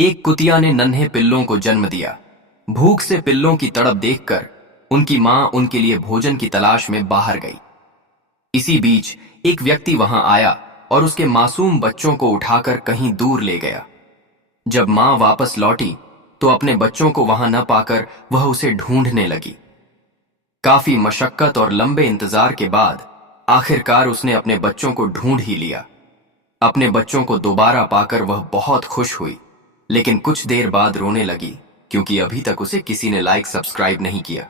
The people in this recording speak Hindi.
एक कुतिया ने नन्हे पिल्लों को जन्म दिया। भूख से पिल्लों की तड़प देखकर उनकी मां उनके लिए भोजन की तलाश में बाहर गई। इसी बीच एक व्यक्ति वहां आया और उसके मासूम बच्चों को उठाकर कहीं दूर ले गया। जब मां वापस लौटी तो अपने बच्चों को वहां न पाकर वह उसे ढूंढने लगी। काफी मशक्कत और लंबे इंतजार के बाद आखिरकार उसने अपने बच्चों को ढूंढ ही लिया। अपने बच्चों को दोबारा पाकर वह बहुत खुश हुई, लेकिन कुछ देर बाद रोने लगी क्योंकि अभी तक उसे किसी ने लाइक सब्सक्राइब नहीं किया।